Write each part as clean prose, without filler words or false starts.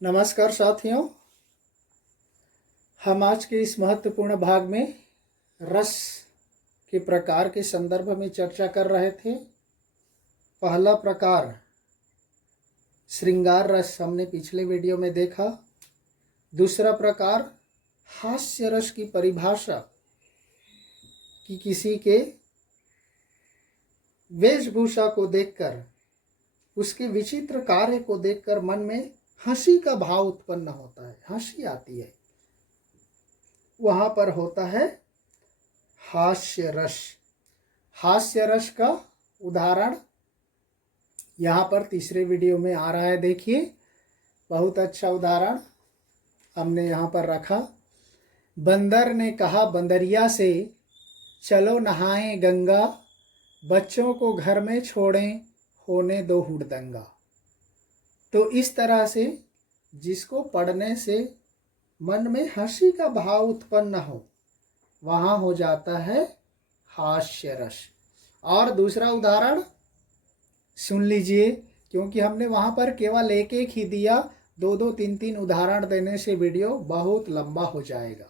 नमस्कार साथियों, हम आज के इस महत्वपूर्ण भाग में रस के प्रकार के संदर्भ में चर्चा कर रहे थे। पहला प्रकार श्रृंगार रस हमने पिछले वीडियो में देखा। दूसरा प्रकार हास्य रस की परिभाषा कि किसी के वेशभूषा को देखकर, उसके विचित्र कार्य को देखकर मन में हंसी का भाव उत्पन्न होता है, हंसी आती है, वहां पर होता है हास्य रस। हास्य रस का उदाहरण यहाँ पर तीसरे वीडियो में आ रहा है। देखिए, बहुत अच्छा उदाहरण हमने यहाँ पर रखा। बंदर ने कहा बंदरिया से, चलो नहाएं गंगा, बच्चों को घर में छोड़ें, होने दो हुड़दंगा। तो इस तरह से जिसको पढ़ने से मन में हंसी का भाव उत्पन्न हो, वहाँ हो जाता है हास्य रस। और दूसरा उदाहरण सुन लीजिए, क्योंकि हमने वहाँ पर केवल एक एक ही दिया, दो दो तीन तीन उदाहरण देने से वीडियो बहुत लंबा हो जाएगा।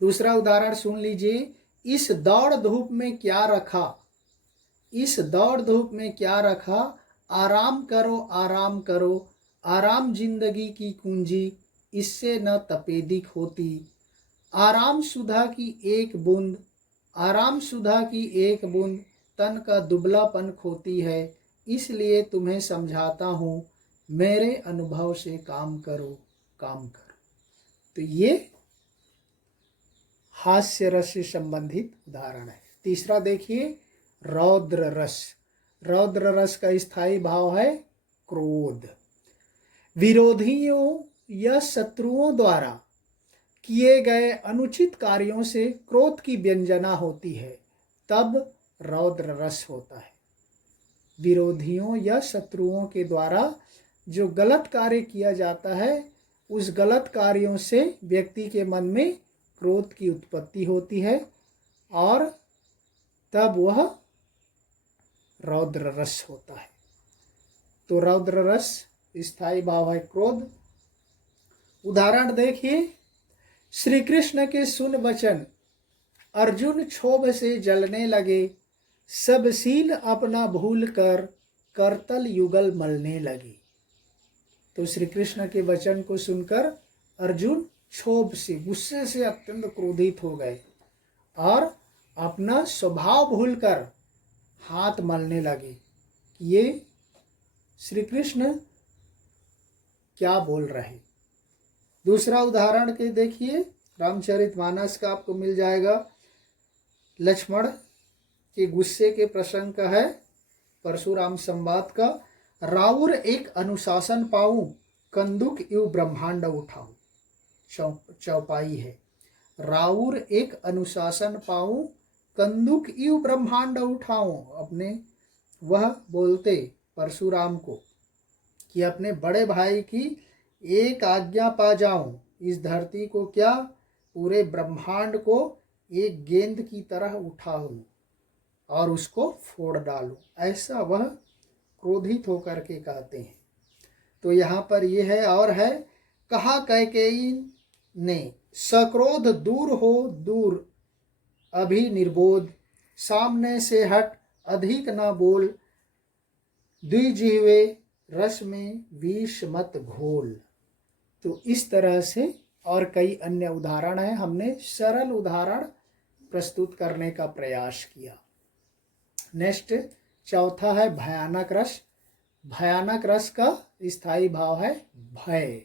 दूसरा उदाहरण सुन लीजिए। इस दौड़ धूप में क्या रखा, इस दौड़ धूप में क्या रखा, आराम करो आराम करो, आराम जिंदगी की कुंजी, इससे न तपेदिक होती। आराम सुधा की एक बूंद, आराम सुधा की एक बूंद, तन का दुबलापन खोती है, इसलिए तुम्हें समझाता हूँ, मेरे अनुभव से काम करो काम करो। तो ये हास्य रस से संबंधित उदाहरण है। तीसरा देखिए, रौद्र रस। रौद्र रस का स्थायी भाव है क्रोध। विरोधियों या शत्रुओं द्वारा किए गए अनुचित कार्यों से क्रोध की व्यंजना होती है, तब रौद्र रस होता है। विरोधियों या शत्रुओं के द्वारा जो गलत कार्य किया जाता है, उस गलत कार्यों से व्यक्ति के मन में क्रोध की उत्पत्ति होती है और तब वह रौद्र रस होता है। तो रौद्र रस स्थायी भाव है क्रोध। उदाहरण देखिए। श्री कृष्ण के सुन वचन, अर्जुन क्षोभ से जलने लगे, सब शील अपना भूल कर करतल युगल मलने लगे। तो श्री कृष्ण के वचन को सुनकर अर्जुन क्षोभ से, गुस्से से अत्यंत क्रोधित हो गए और अपना स्वभाव भूलकर हाथ मलने लगे। ये श्री कृष्ण क्या बोल रहे। दूसरा उदाहरण के देखिए, रामचरितमानस का आपको मिल जाएगा। लक्ष्मण के गुस्से के प्रसंग का है, परशुराम संवाद का। राउर एक अनुशासन पाऊं, कंदुक यू ब्रह्मांड उठाऊं। चौपाई है। राउर एक अनुशासन पाऊं, कंदुक यू ब्रह्मांड उठाऊं। अपने वह बोलते परशुराम को कि अपने बड़े भाई की एक आज्ञा पा जाऊं, इस धरती को क्या, पूरे ब्रह्मांड को एक गेंद की तरह उठाऊं और उसको फोड़ डालूं, ऐसा वह क्रोधित होकर के कहते हैं। तो यहाँ पर यह है और है, कहा कैकेयी ने, सक्रोध दूर हो दूर, अभी निर्बोध, सामने से हट, अधिक न बोल, द्विजिह्वे रस में विष मत घोल। तो इस तरह से और कई अन्य उदाहरण हैं। हमने सरल उदाहरण प्रस्तुत करने का प्रयास किया। नेक्स्ट चौथा है भयानक रस। भयानक रस का स्थायी भाव है भय।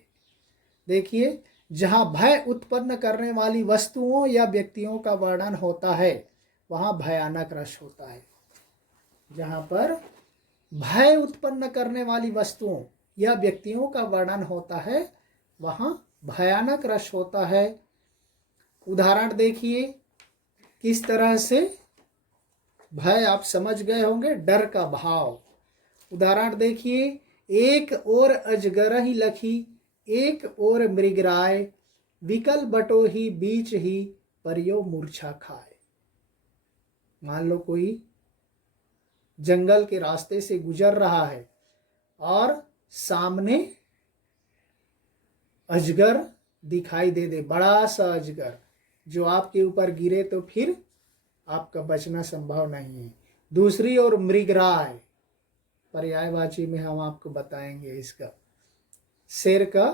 देखिए, जहाँ भय उत्पन्न करने वाली वस्तुओं या व्यक्तियों का वर्णन होता है, वहाँ भयानक रस होता है। जहाँ पर भय उत्पन्न करने वाली वस्तुओं या व्यक्तियों का वर्णन होता है, वहाँ भयानक रस होता है। उदाहरण देखिए, किस तरह से भय आप समझ गए होंगे, डर का भाव। उदाहरण देखिए, एक ओर अजगर ही लखी, एक ओर मृगराय, विकल बटो ही बीच ही, परियो मूर्छा खाए। मान लो कोई जंगल के रास्ते से गुजर रहा है और सामने अजगर दिखाई दे, बड़ा सा अजगर जो आपके ऊपर गिरे तो फिर आपका बचना संभव नहीं है। दूसरी ओर मृगराय, पर्यायवाची में हम आपको बताएंगे इसका, शेर का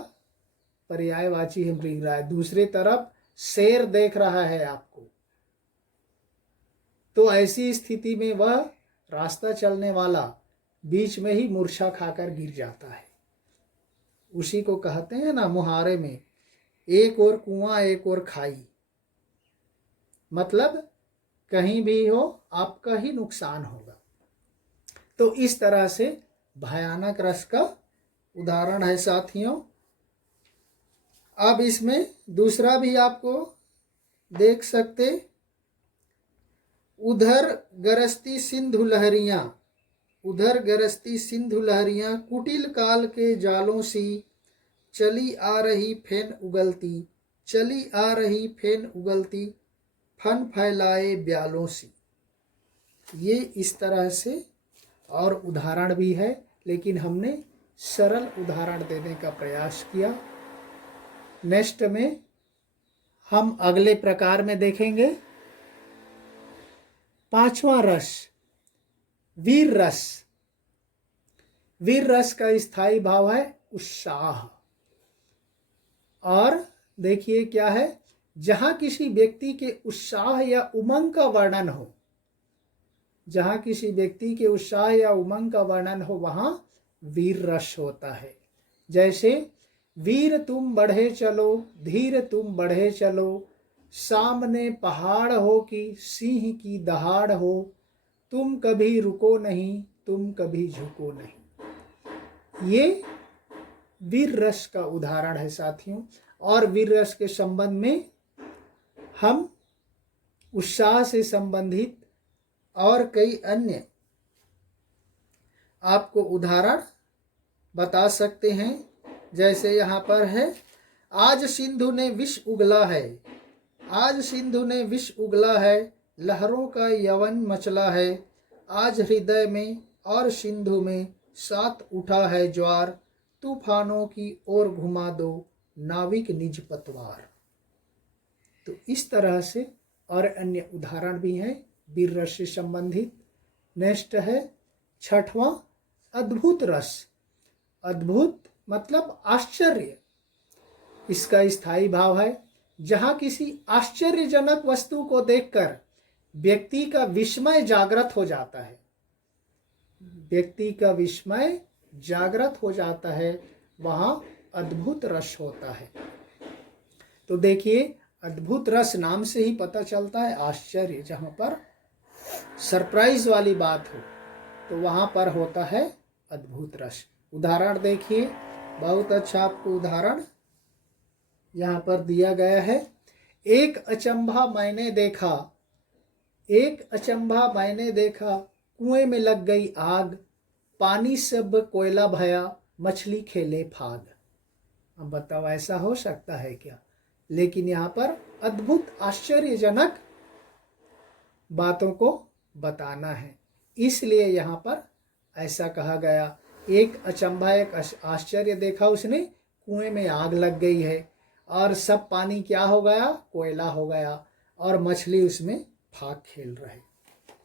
पर्यायवाची है मृगराय। दूसरी तरफ शेर देख रहा है आपको, तो ऐसी स्थिति में वह रास्ता चलने वाला बीच में ही मूर्छा खाकर गिर जाता है। उसी को कहते हैं ना मुहावरे में, एक और कुआं एक और खाई, मतलब कहीं भी हो आपका ही नुकसान होगा। तो इस तरह से भयानक रस का उदाहरण है साथियों। अब इसमें दूसरा भी आपको देख सकते, उधर गरजती सिंधु लहरियां, उधर गरजती सिंधु लहरियां, कुटिल काल के जालों सी, चली आ रही फेन उगलती, चली आ रही फेन उगलती, फन फैलाए ब्यालों सी। ये इस तरह से और उदाहरण भी है, लेकिन हमने सरल उदाहरण देने का प्रयास किया। नेक्स्ट में हम अगले प्रकार में देखेंगे। पांचवा रस, वीर रस। वीर रस का स्थायी भाव है उत्साह। और देखिए क्या है, जहां किसी व्यक्ति के उत्साह या उमंग का वर्णन हो, जहां किसी व्यक्ति के उत्साह या उमंग का वर्णन हो, वहां वीर रस होता है। जैसे वीर तुम बढ़े चलो, धीर तुम बढ़े चलो, सामने पहाड़ हो कि सिंह की दहाड़ हो, तुम कभी रुको नहीं, तुम कभी झुको नहीं। ये वीर रस का उदाहरण है साथियों। और वीर रस के संबंध में हम उत्साह से संबंधित और कई अन्य आपको उदाहरण बता सकते हैं। जैसे यहाँ पर है, आज सिंधु ने विष उगला है, आज सिंधु ने विष उगला है, लहरों का यवन मचला है, आज हृदय में और सिंधु में साथ उठा है ज्वार, तूफानों की ओर घुमा दो नाविक निज पतवार। तो इस तरह से और अन्य उदाहरण भी हैं वीर रस से संबंधित। नेक्स्ट है छठवां, अद्भुत रस। अद्भुत मतलब आश्चर्य, इसका स्थायी भाव है जहां किसी आश्चर्यजनक वस्तु को देखकर व्यक्ति का विस्मय जागृत हो जाता है, व्यक्ति का विस्मय जागृत हो जाता है, वहां अद्भुत रस होता है। तो देखिए, अद्भुत रस नाम से ही पता चलता है आश्चर्य, जहां पर सरप्राइज वाली बात हो तो वहां पर होता है अद्भुत रस। उदाहरण देखिए, बहुत अच्छा आपको उदाहरण यहाँ पर दिया गया है। एक अचंभा मैंने देखा, एक अचंभा मैंने देखा, कुएं में लग गई आग, पानी सब कोयला भया, मछली खेले फाग। अब बताओ ऐसा हो सकता है क्या? लेकिन यहाँ पर अद्भुत आश्चर्यजनक बातों को बताना है, इसलिए यहाँ पर ऐसा कहा गया। एक अचंभा, एक आश्चर्य देखा उसने, कुएं में आग लग गई है और सब पानी क्या हो गया, कोयला हो गया, और मछली उसमें फाग खेल रहे।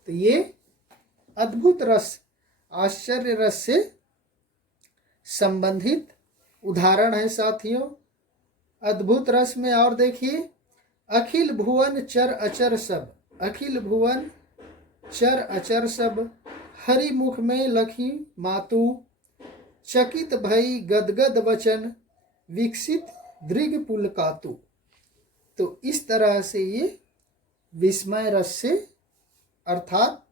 तो ये अद्भुत रस, आश्चर्य रस से संबंधित उदाहरण है साथियों। अद्भुत रस में और देखिए, अखिल भुवन चर अचर सब, अखिल भुवन चर अचर सब, हरि मुख में लखी मातु, चकित भई गदगद वचन, विकसित दृग पुलकातु। तो इस तरह से ये विस्मय रस से अर्थात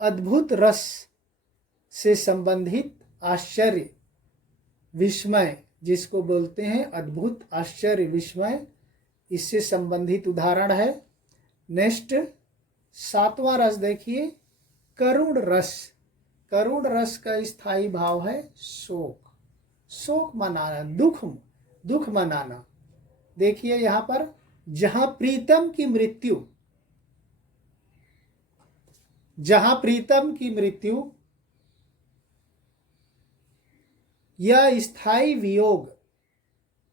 अद्भुत रस से संबंधित आश्चर्य विस्मय, जिसको बोलते हैं अद्भुत आश्चर्य विस्मय, इससे संबंधित उदाहरण है। नेक्स्ट सातवां रस देखिए, करुण रस। करुण रस का स्थायी भाव है शोक, शोक मनाना, दुख मनाना। देखिए यहाँ पर, जहां प्रीतम की मृत्यु, जहां प्रीतम की मृत्यु या स्थायी वियोग,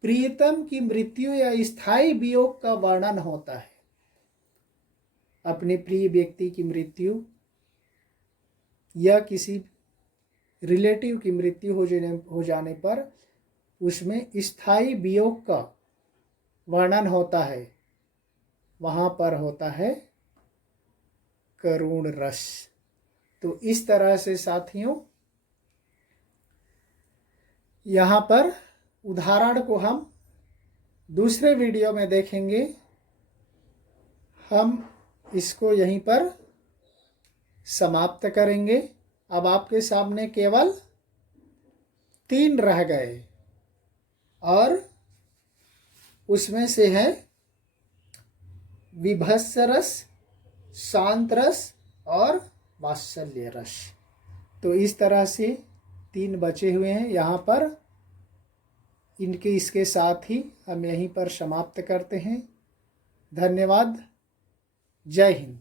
प्रियतम की मृत्यु या स्थायी वियोग का वर्णन होता है। अपने प्रिय व्यक्ति की मृत्यु या किसी रिलेटिव की मृत्यु हो जाने पर उसमें स्थायी वियोग का वर्णन होता है, वहाँ पर होता है करुण रस। तो इस तरह से साथियों यहाँ पर उदाहरण को हम दूसरे वीडियो में देखेंगे। हम इसको यहीं पर समाप्त करेंगे। अब आपके सामने केवल 3 रह गए और उसमें से है विभत्स रस, शांत रस और वात्सल्य रस। तो इस तरह से 3 बचे हुए हैं यहाँ पर। इसके साथ ही हम यहीं पर समाप्त करते हैं। धन्यवाद। जय हिंद।